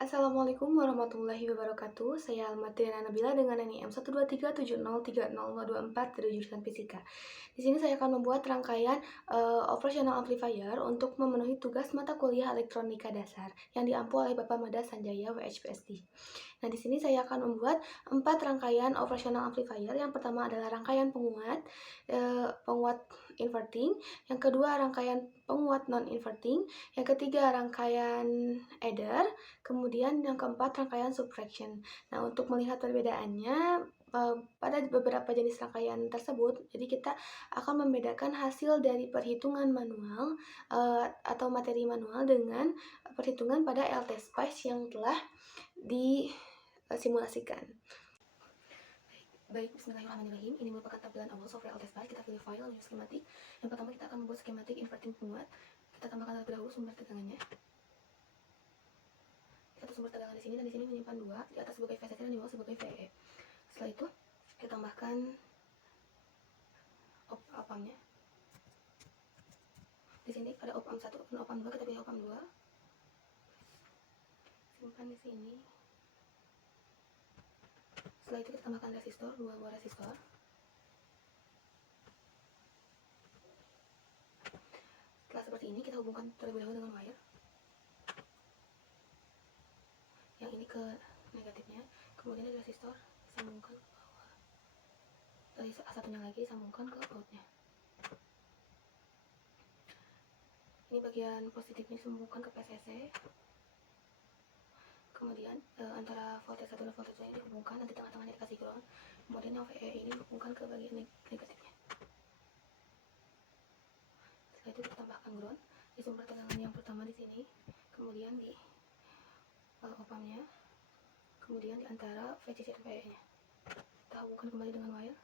Assalamualaikum warahmatullahi wabarakatuh. Saya Almatriana Nabila dengan NIM 123703024 dari jurusan Fisika. Di sini saya akan membuat rangkaian operational amplifier untuk memenuhi tugas mata kuliah Elektronika Dasar yang diampu oleh Bapak Mada Sanjaya WHPSD. Nah, di sini saya akan membuat 4 rangkaian operational amplifier. Yang pertama adalah rangkaian penguat inverting, yang kedua rangkaian penguat non-inverting, yang ketiga rangkaian adder, kemudian yang keempat rangkaian subtraction. Nah, untuk melihat perbedaannya pada beberapa jenis rangkaian tersebut, jadi kita akan membedakan hasil dari perhitungan manual atau materi manual dengan perhitungan pada LT-SPICE yang telah disimulasikan. Baik, bismillahirrahmanirrahim. Ini merupakan tampilan awal software LTSPICE. Kita pilih file, new schematic. Yang pertama kita akan membuat schematic inverting penguat. Kita tambahkan terlebih dahulu sumber tegangannya. Satu sumber tegangan di sini, dan di sini menyimpan 2, di atas sebagai VCC dan di bawah sebagai VE. Setelah itu kita tambahkan op-ampnya. Di sini ada op-amp 1 dan op-amp 2, kita pilih op-amp 2. Simpan di sini. Setelah itu kita tambahkan resistor, 2 buah resistor. Setelah seperti ini, kita hubungkan terlebih dahulu dengan wire. Yang ini ke negatifnya, kemudian dari resistor sambungkan ke bawah. Dari satunya lagi sambungkan ke outnya. Ini bagian positifnya disambungkan ke PCC. Kemudian antara voltage 1 dan voltage 2 ini dihubungkan, nanti tengah-tengahnya dikasih ground. Kemudian yang VE ini dihubungkan ke bagian negatifnya. Setelah itu kita tambahkan ground di sumber tegangan yang pertama di sini, kemudian di op-ampnya, kemudian di antara VCC dan VE nya. Kita hubungkan kembali dengan wire.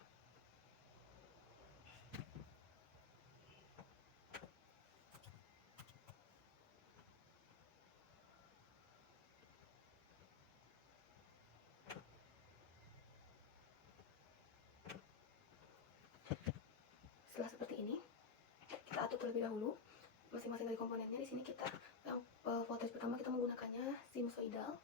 Setelah seperti ini, kita atur terlebih dahulu masing-masing dari komponennya. Di sini kita yang voltage pertama kita menggunakannya sinusoidal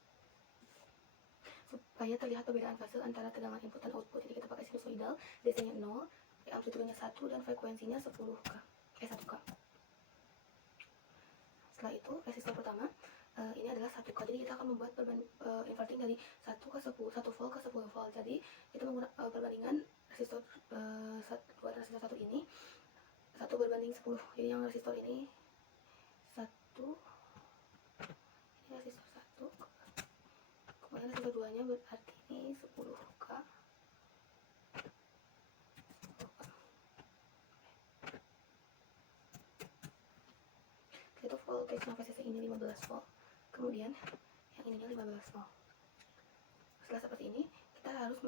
supaya terlihat perbedaan fase antara tegangan input dan output. Jadi kita pakai sinusoidal, DC-nya 0, amplitudenya 1, dan frekuensinya 1K. Setelah itu resistor pertama ini adalah 1K. Jadi kita akan membuat inverting dari 1 ke 10, 1 volt ke 10 volt. Jadi kita menggunakan perbandingan resistor buat resistor 1 ini 1 berbanding 10. Jadi yang resistor ini 1, ini resistor 1, kemudian resistor 2 nya berarti ini 10K. Itu voltage yang VCC ini 15 volt, kemudian yang ininya 15 volt. Setelah seperti ini, kita harus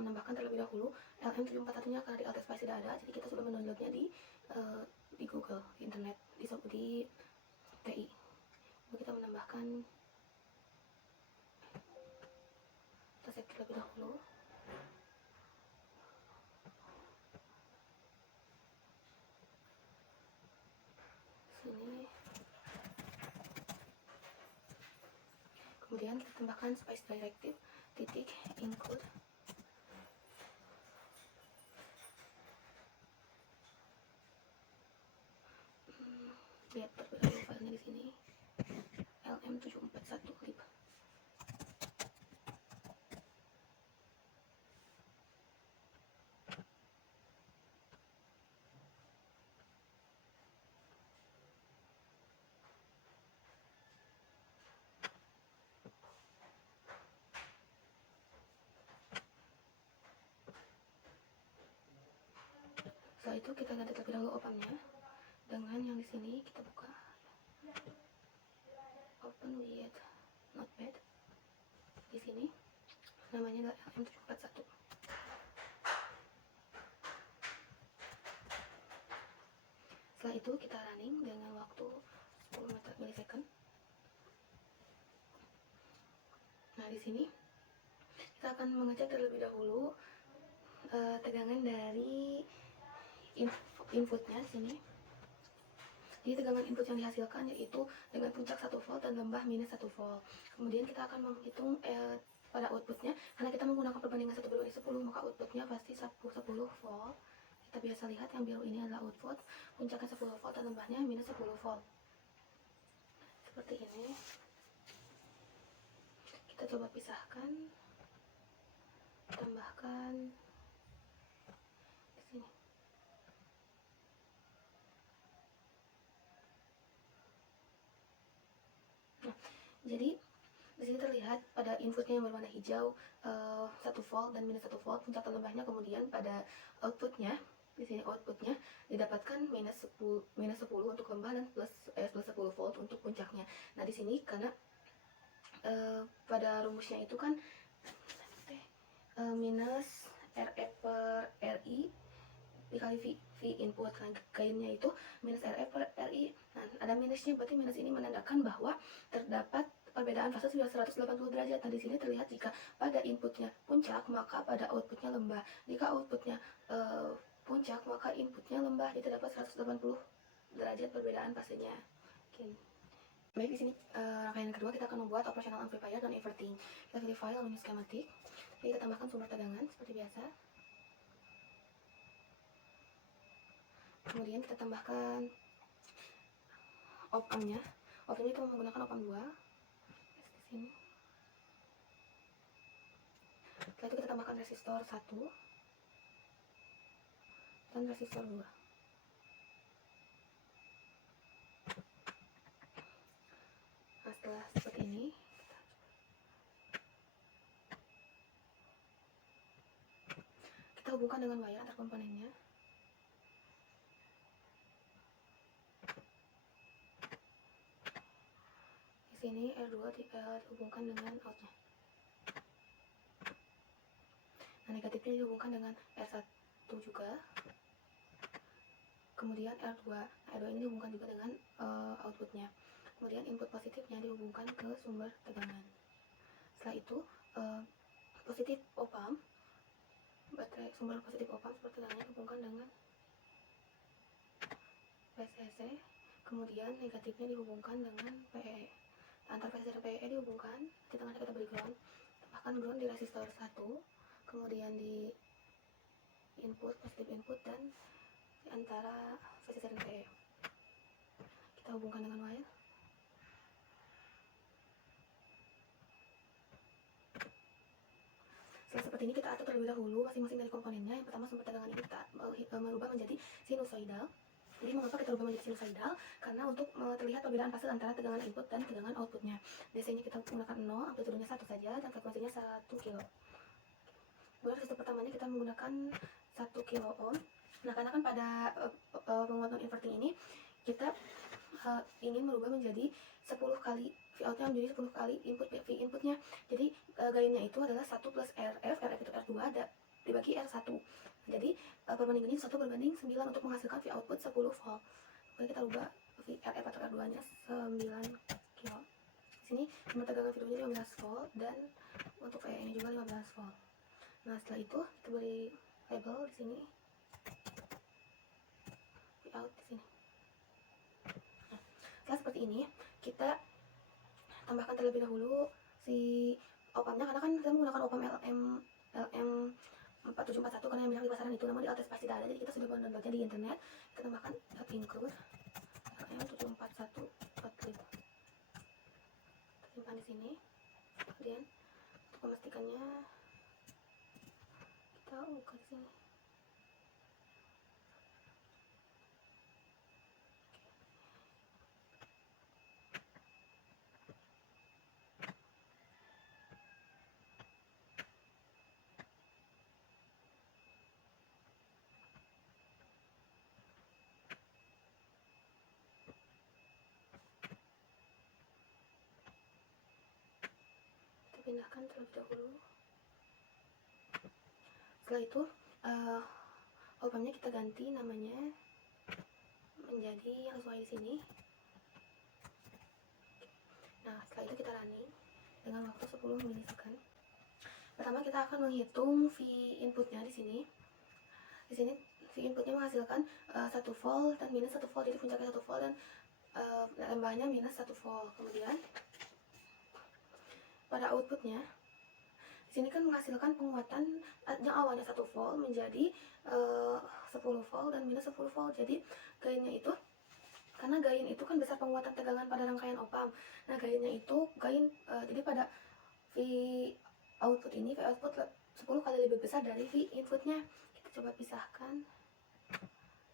menambahkan terlebih dahulu LM741 nya karena di LTSPICE tidak ada, jadi kita sudah mendownloadnya di Google, di internet, di TI. Lalu kita menambahkan, kita set terlebih dahulu. Sini. Kemudian kita tambahkan SPICE directive titik include. Lihat terlebih filenya di sini, LM741 lib. Setelah itu kita ganti terlebih dahulu op-ampnya dengan yang di sini. Kita buka, open with notepad. Di sini namanya adalah LM741. Setelah itu kita running dengan waktu 10 milisecond. Nah, di sini kita akan mengecek terlebih dahulu tegangan dari inputnya. Sini di Jadi tegangan input yang dihasilkan yaitu dengan puncak 1 volt dan lembah minus 1 volt. Kemudian kita akan menghitung pada outputnya, karena kita menggunakan perbandingan 1:10, maka outputnya pasti 10 volt. Kita biasa lihat yang biru ini adalah output, puncaknya 10 volt dan lembahnya minus 10 volt. Seperti ini. Kita coba pisahkan, tambahkan di sini. Nah, jadi di sini terlihat pada inputnya yang berwarna hijau 1 volt dan minus 1 volt puncak dan lembahnya, kemudian pada outputnya di sini outputnya didapatkan minus 10 untuk lembah dan plus 10 volt untuk puncaknya. Nah, di sini karena pada rumusnya itu kan minus RF per RI dikali V input, kan gainnya itu minus RF per RI. Nah, ada minusnya, berarti minus ini menandakan bahwa terdapat perbedaan fase 180 derajat. Nah, di sini terlihat jika pada inputnya puncak, maka pada outputnya lembah. Jika outputnya puncak, maka inputnya lembah. Jadi terdapat 180 derajat perbedaan fasenya. Baik, di sini rangkaian kedua kita akan membuat operational amplifier dan inverting. Kita pilih file lalu schematic. Jadi kita tambahkan sumber tegangan seperti biasa. Kemudian kita tambahkan op-ampnya. Op-ampnya kita menggunakan op-amp 2. Di sini. Setelah itu kita tambahkan resistor 1 dan resistor 2. Nah, setelah seperti ini, kita hubungkan dengan wire antar komponennya. Di sini R2 dihubungkan dengan outnya. Nah, negatifnya dihubungkan dengan R1 juga. Kemudian R2 ini dihubungkan juga dengan outputnya. Kemudian input positifnya dihubungkan ke sumber tegangan. Setelah itu positif op-amp, baterai sumber positif op-amp sumber tegangannya dihubungkan dengan VCC. Kemudian negatifnya dihubungkan dengan PE. Antar VCC dan PE dihubungkan, di tengahnya kita beri ground. Tambahkan ground di resistor 1, kemudian di input, positif input, dan di antara VCC dan PE. Kita hubungkan dengan wire. Setelah seperti ini, kita atur terlebih dahulu masing-masing dari komponennya. Yang pertama, sumber tegangan ini kita merubah menjadi sinusoidal. Jadi mengapa kita rubah menjadi sinusoidal? Karena untuk terlihat perbedaan fase antara tegangan input dan tegangan outputnya. DC-nya kita menggunakan 0, amplitudenya 1 saja, dan frekuensinya 1 kilo. Kemudian resistor pertamanya kita menggunakan 1 kilo ohm. Nah, karena kan pada penguat non inverting ini kita ingin merubah menjadi 10 kali V outnya menjadi 10 kali input V inputnya. Jadi gainnya itu adalah 1 plus RF itu R2 dibagi R1. Jadi perbandingan ini 1 berbanding 9 untuk menghasilkan V output 10 volt. Kemudian kita rubah RF atau R2 nya 9 kilo. Di sini sumber tegangan V2 nya 15 volt dan untuk VE nya juga 15 volt. Nah, setelah itu kita beri label di sini V out di sini. Nah, setelah seperti ini kita tambahkan terlebih dahulu si op-ampnya, karena kan kita menggunakan op-amp LM4741 karena yang bilang di pasaran itu, namun di Altes pasti tidak ada, jadi kita sudah mendownloadnya di internet. Kita tambahkan include LM74145, kita simpan di sini. Kemudian untuk memastikannya kita buka di sini. Pindahkan terlebih dahulu. Setelah itu op-ampnya kita ganti namanya menjadi yang sesuai di sini. Nah, setelah itu kita running dengan waktu 10 milisecond. Pertama kita akan menghitung V inputnya di sini. Di sini V inputnya menghasilkan 1 volt dan minus 1 volt, jadi puncaknya 1 volt dan lembahnya minus 1 volt. Kemudian pada outputnya di sini kan menghasilkan penguatan yang awalnya 1 volt menjadi 10 volt dan minus 10 volt. Jadi gainnya itu, karena gain itu kan besar penguatan tegangan pada rangkaian op-amp. Nah, gainnya itu jadi pada V output ini, V output 10 kali lebih besar dari V inputnya. Kita coba pisahkan,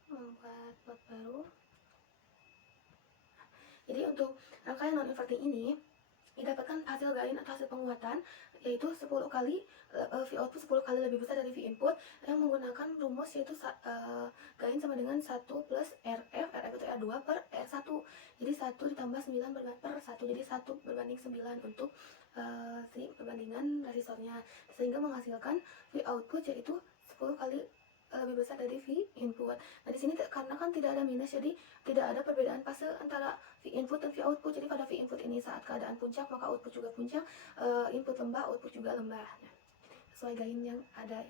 membuat lot baru. Jadi untuk rangkaian non inverting ini didapatkan hasil gain atau hasil penguatan yaitu 10 kali V output 10 kali lebih besar dari V input, yang menggunakan rumus yaitu gain sama dengan 1 plus RF itu R2 per R1. Jadi 1 ditambah 9 per 1, jadi 1 berbanding 9 untuk si perbandingan resistornya, sehingga menghasilkan V output yaitu 10 kali lebih besar dari V input. Nah, di sini karena kan tidak ada minus, jadi tidak ada perbedaan fase antara V input dan V output. Jadi pada V input ini saat keadaan puncak, maka output juga puncak, input lembah, output juga lembah. Nah, sesuai gain yang ada.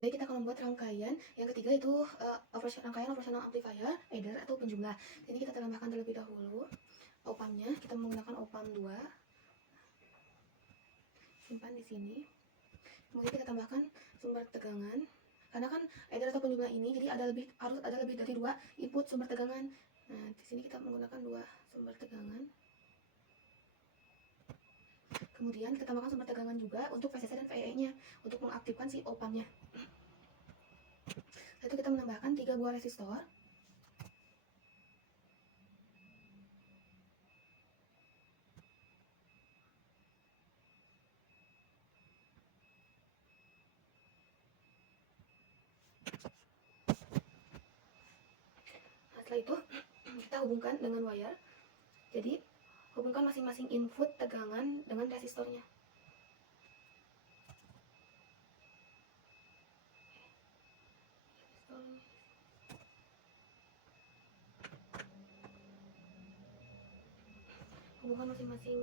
Jadi kita akan membuat rangkaian yang ketiga, itu rangkaian operasional amplifier, adder atau penjumlah. Ini kita tambahkan terlebih dahulu op-ampnya. Kita menggunakan op-amp 2. Simpan di sini. Kemudian kita tambahkan sumber tegangan. Karena kan adder atau penjumlah ini jadi harus ada lebih dari 2 input sumber tegangan. Nah, di sini kita menggunakan 2 sumber tegangan. Kemudian kita tambahkan sumber tegangan juga untuk VCC dan VEE-nya untuk mengaktifkan si op-ampnya. Lalu kita menambahkan 3 buah resistor. Nah, setelah itu kita hubungkan dengan wire. Jadi hubungkan masing-masing input tegangan dengan resistornya. Hubungkan masing-masing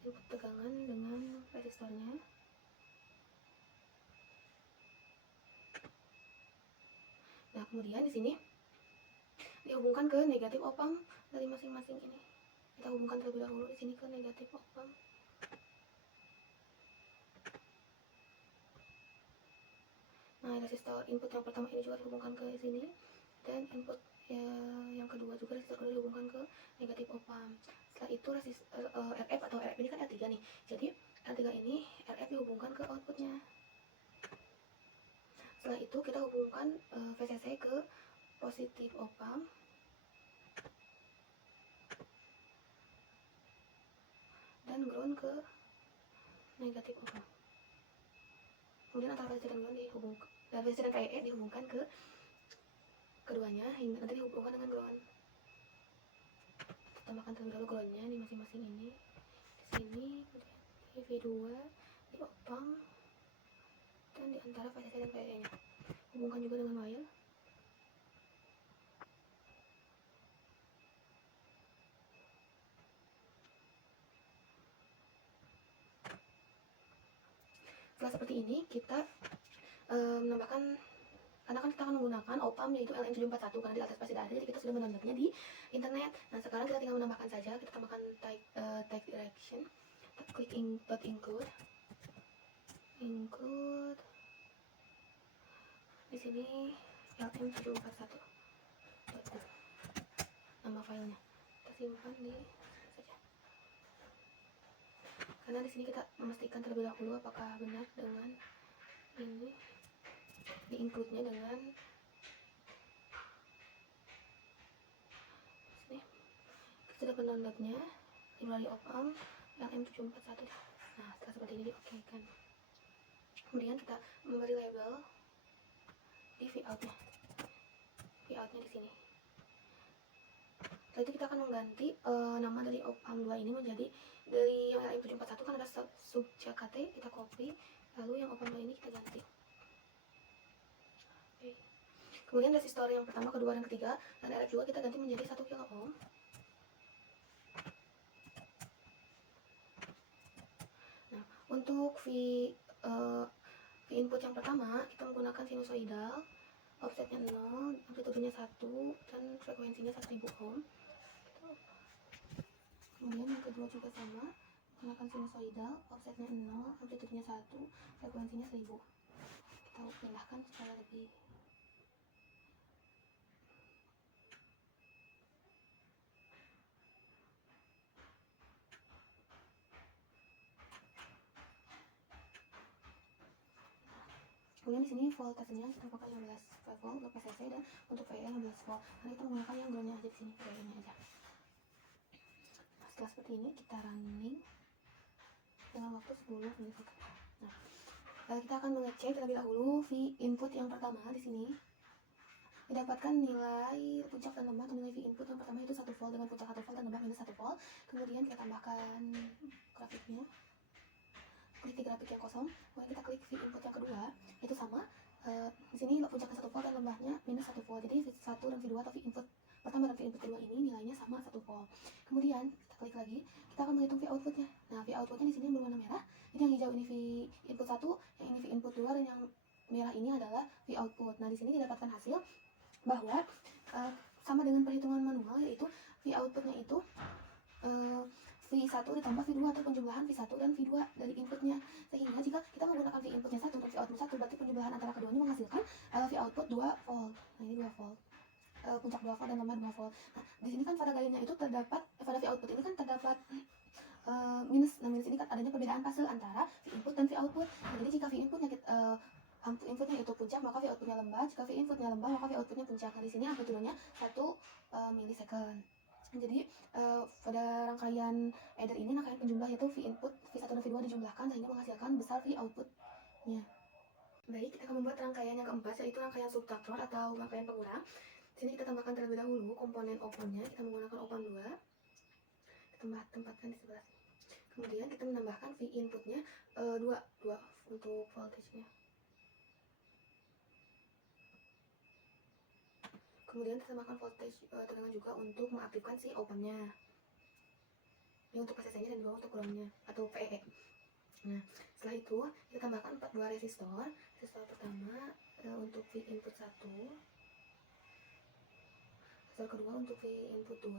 input tegangan dengan resistornya. Nah, kemudian di sini dihubungkan ke negatif op-amp dari masing-masing ini. Kita hubungkan terlebih dahulu di sini ke negatif op-amp. Nah, resistor input yang pertama ini juga dihubungkan ke sini, dan input yang kedua juga resistor kedua dihubungkan ke negatif op-amp. Setelah itu RF atau RF ini kan R3 nih. Jadi R3 ini RF dihubungkan ke outputnya. Setelah itu kita hubungkan VCC ke positif op-amp. Dan ground ke negatif op-amp. Kemudian antara VCC dan ground dihubungkan, dan VCC dan VEE dihubungkan ke keduanya hingga nanti dihubungkan dengan ground. Kita tambahkan terlebih dahulu groundnya di masing-masing ini. Di sini, di V2, di op-amp, dan di antara VCC dan VEE-nya. Hubungkan juga dengan wire. Setelah seperti ini, kita menambahkan, karena kan kita akan menggunakan op-amp yaitu LM741 karena di atas pasti ada, jadi kita sudah mendownloadnya di internet. Nah, sekarang kita tinggal menambahkan saja. Kita tambahkan type direction, klik include di sini LM741 nama filenya. Kita simpan di saja, karena di sini kita memastikan terlebih dahulu apakah benar dengan ini, di include-nya dengan sini. Kita sudah mendownloadnya library op-amp LM741. Nah, setelah seperti ini diokekan. Kemudian kita memberi label di Vout-nya. Vout-nya di sini. Setelah itu kita akan mengganti nama dari op-amp 2 ini menjadi, dari yang LM741 kan ada sub CKT, kita copy, lalu yang op-amp 2 ini kita ganti. Oke. Kemudian resistor yang pertama, kedua, dan ketiga, dan RF juga kita ganti menjadi 1 kilo ohm. Nah, untuk V input yang pertama kita menggunakan sinusoidal offsetnya 0, amplitudonya 1, dan frekuensinya 1000 ohm. Kemudian yang kedua juga sama, menggunakan sinusoidal, offsetnya 0, amplitudonya 1, frekuensinya 1000. Kita pindahkan supaya lebih kemudian di sini voltasenya kita pakai 15 volt untuk PCC dan untuk VE 15 volt. Nanti kita menggunakan yang groundnya aja di sini, VE-nya aja. Nah, setelah seperti ini kita running dengan waktu 10 milisecond. Nah, kita akan mengecek terlebih dahulu V input yang pertama di sini. Didapatkan nilai puncak dan lembah atau nilai V input yang pertama itu 1 volt dengan puncak 1 volt dan lembah minus 1 volt. Kemudian kita tambahkan grafiknya. Klik di grafik yang kosong, kemudian kita klik V input yang kedua, itu sama. Di sini puncaknya 1 volt dan lembahnya minus 1 volt. Jadi V1 dan V2 atau V input pertama dan V input kedua ini nilainya sama 1 volt. Kemudian kita klik lagi, kita akan menghitung V outputnya. Nah, V outputnya di sini yang berwarna merah. Jadi yang hijau ini V input 1, yang ini V input 2, dan yang merah ini adalah V output. Nah, di sini didapatkan hasil bahwa sama dengan perhitungan manual, yaitu V outputnya itu V1 ditambah V2 atau penjumlahan V1 dan V2 dari inputnya. Sehingga jika kita menggunakan V inputnya 1 dan V output 1, berarti penjumlahan antara keduanya menghasilkan V output 2 volt. Nah, ini 2 volt. Puncak 2 volt dan lembah 2 volt. Nah, di sini kan pada galinya itu terdapat, pada V output ini kan terdapat minus. Nah, minus ini kan adanya perbedaan fase antara V input dan V output. Nah, jadi jika V inputnya inputnya itu puncak, maka V outputnya lembah. Jika V inputnya lembah, maka V outputnya puncak. Nah, di sini amplitudonya 1 milisecond. Jadi pada rangkaian adder ini, rangkaian penjumlah yaitu V input, V1 dan V2 dijumlahkan sehingga menghasilkan besar V outputnya. Baik, kita akan membuat rangkaian yang keempat, yaitu rangkaian subtraktor atau rangkaian pengurang. Di sini kita tambahkan terlebih dahulu komponen op-amp-nya. Kita menggunakan op-amp 2. Kita tempatkan di sebelah sini. Kemudian kita menambahkan V inputnya 2 untuk voltage-nya. Kemudian kita tambahkan voltage tegangan juga untuk mengaktifkan si op-amp-nya. Ini untuk PCC-nya dan juga untuk ground-nya atau PE. Nah, setelah itu kita tambahkan 2 resistor. Resistor pertama untuk V input 1, resistor kedua untuk V input 2,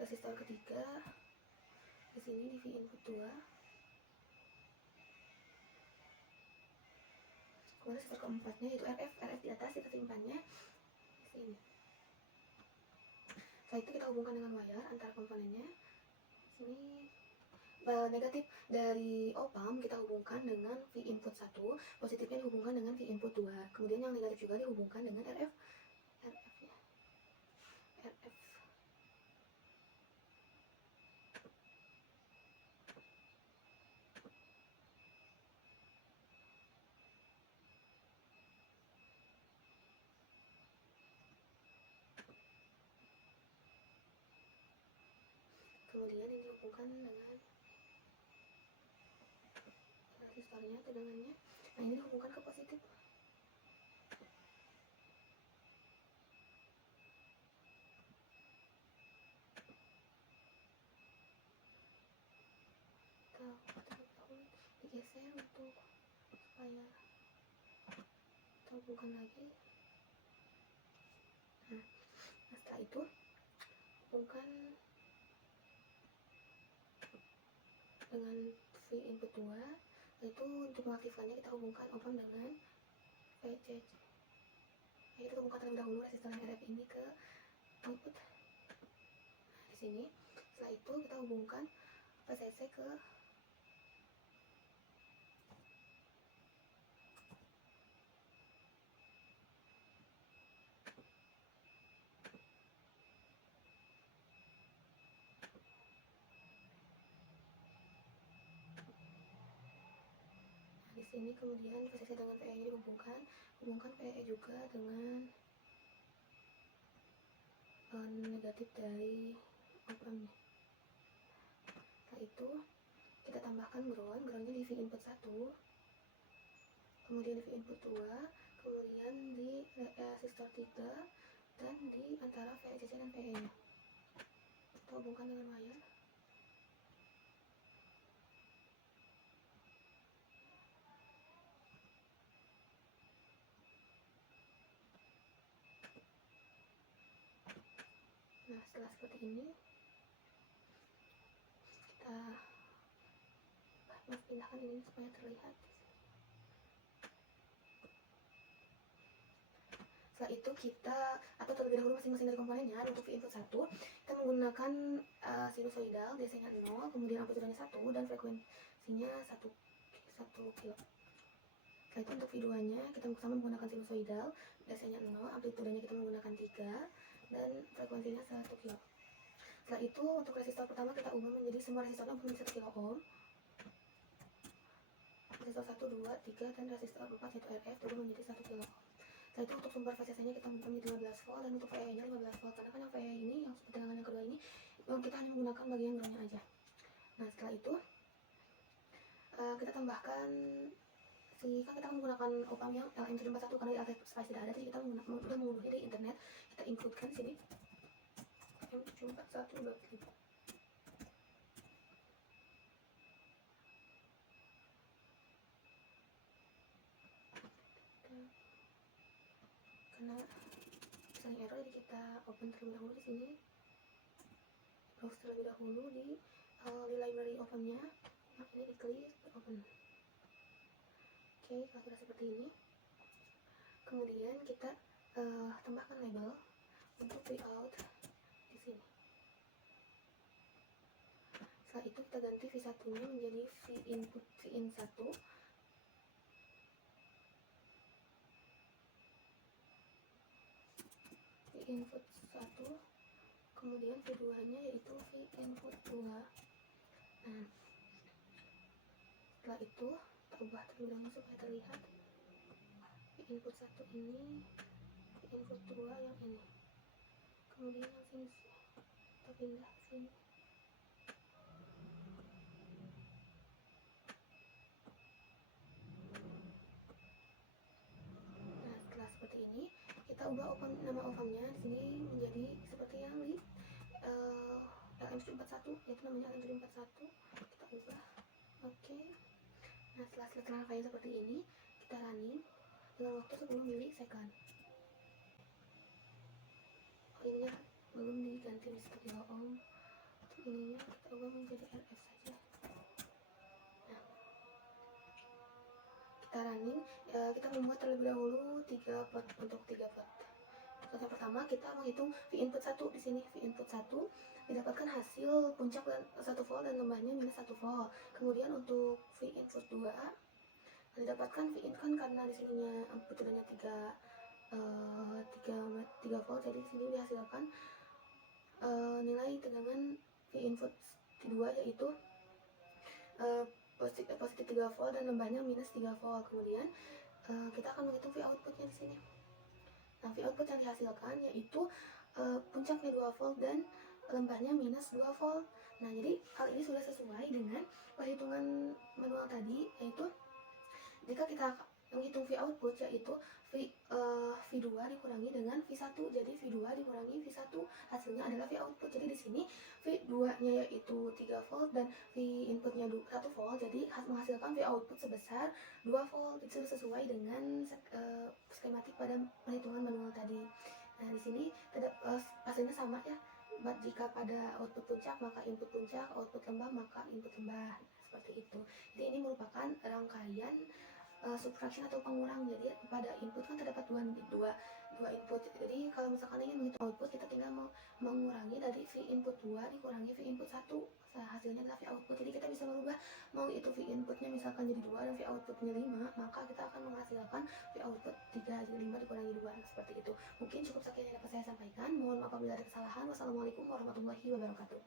resistor ketiga di sini di V input 2, kemudian resistor keempatnya yaitu RF di atas, kita simpannya di sini. Setelah itu kita hubungkan dengan wire antara komponennya. Di sini negatif dari op-amp kita hubungkan dengan V input 1, positifnya dihubungkan dengan V input 2, kemudian yang negatif juga dihubungkan dengan RF. Kemudian ini dihubungkan dengan resistornya, tegangannya. Nah, ini dihubungkan ke positif. Digeser untuk supaya terhubungkan lagi. Nah, setelah itu hubungkan dengan V input 2, yaitu untuk mengaktifkannya kita hubungkan op-amp dengan VCC. Kita hubungkan terlebih dahulu resistor RF ini ke output. Nah, di sini setelah itu kita hubungkan PCC ke sini. Kemudian PCC dengan PE nya dihubungkan PE juga dengan negatif dari op-amp-nya. Setelah itu kita tambahkan groundnya di V input 1, kemudian di V input 2, kemudian di resistor 3, dan di antara VCC dan PE nya kita hubungkan dengan wire. Nah, setelah seperti ini, kita pindahkan ini supaya terlihat. Setelah itu kita atau terlebih dahulu masing-masing dari komponennya. Untuk V input 1 kita menggunakan sinusoidal, DC-nya 0, kemudian amplitudenya 1 dan frekuensinya 1 kilo. Setelah itu untuk V2 nya kita sama menggunakan sinusoidal, DC-nya 0, amplitudenya kita menggunakan 3 dan frekuensinya 1 kilo. Setelah itu untuk resistor pertama kita ubah menjadi semua resistornya menjadi 1 kilo ohm. Resistor 1, 2, 3 dan resistor 4 yaitu RF berubah menjadi 1 kilo ohm. Setelah itu untuk sumber VCC-nya kita ubah menjadi 15 volt dan untuk VE-nya 15 volt, karena kan yang VE ini yang tegangan yang kedua ini kita hanya menggunakan bagian ground-nya aja. Nah, setelah itu kita tambahkan kan kita menggunakan op-amp yang LM741 karena di Altec Spice tidak ada, jadi kita udah mengunduhnya di internet. Kita include-kan sini LM741.5. Karena misalnya error, jadi kita open terlebih dahulu di sini, browse terlebih dahulu di library open-nya. Nah, ini diklik open. Oke, kalau sudah seperti ini, kemudian kita tambahkan label untuk Vout di sini. Setelah itu kita ganti V1-nya menjadi Vin1. Vinput 1, kemudian V2-nya yaitu Vinput 2. Nah, setelah itu kita ubah terlebih dahulu supaya terlihat. Vinput 1 ini, Vinput 2 yang ini. Kemudian yang sini kita pindah ke sini. Nah, setelah seperti ini, kita ubah nama op-amp-nya di sini menjadi seperti yang di LM741, yaitu namanya LM741. Kita ubah. Oke. Nah, setelah kayak seperti ini, kita running dengan waktu 10 milisecond. Ininya belum diganti di 1 kilo ohm. Untuk ininya kita ubah menjadi RF saja. Nah, kita running, kita membuat terlebih dahulu 3 pot untuk 3 pot. Yang pertama kita menghitung V input 1 di sini. V input 1 didapatkan hasil puncak 1 volt dan lembahnya minus 1 volt. Kemudian untuk V input 2 didapatkan V in kan karena di sininya amplitudenya 3 volt, jadi di sini dihasilkan nilai tegangan V input 2 yaitu positif 3 volt dan lembahnya minus 3 volt. Kemudian kita akan menghitung V outputnya di sini. Nah, V output yang dihasilkan yaitu puncaknya 2 volt dan lembahnya minus 2 volt. Nah, jadi hal ini sudah sesuai dengan perhitungan manual tadi, yaitu jika kita menghitung V output yaitu V2 dikurangi dengan V1. Jadi V2 dikurangi V1 hasilnya adalah V output. Jadi di sini V2-nya yaitu 3 volt dan V inputnya 1 volt. Jadi menghasilkan V output sebesar 2 volt. Itu sesuai dengan skematik pada perhitungan manual tadi. Nah, di sini hasilnya sama ya. Jika pada output puncak maka input puncak, output lembah maka input lembah. Seperti itu. Jadi ini merupakan rangkaian subtraction atau pengurang. Jadi pada input kan terdapat dua input. Jadi kalau misalkan ingin menghitung output, kita tinggal mengurangi dari V input 2 dikurangi V input 1. Nah, hasilnya adalah V output. Jadi kita bisa merubah mau itu V inputnya misalkan jadi 2 dan V outputnya 5, maka kita akan menghasilkan V output 3 jadi 5 dikurangi 2. Seperti itu. Mungkin cukup sekian yang dapat saya sampaikan. Mohon maaf apabila ada kesalahan. Wassalamualaikum warahmatullahi wabarakatuh.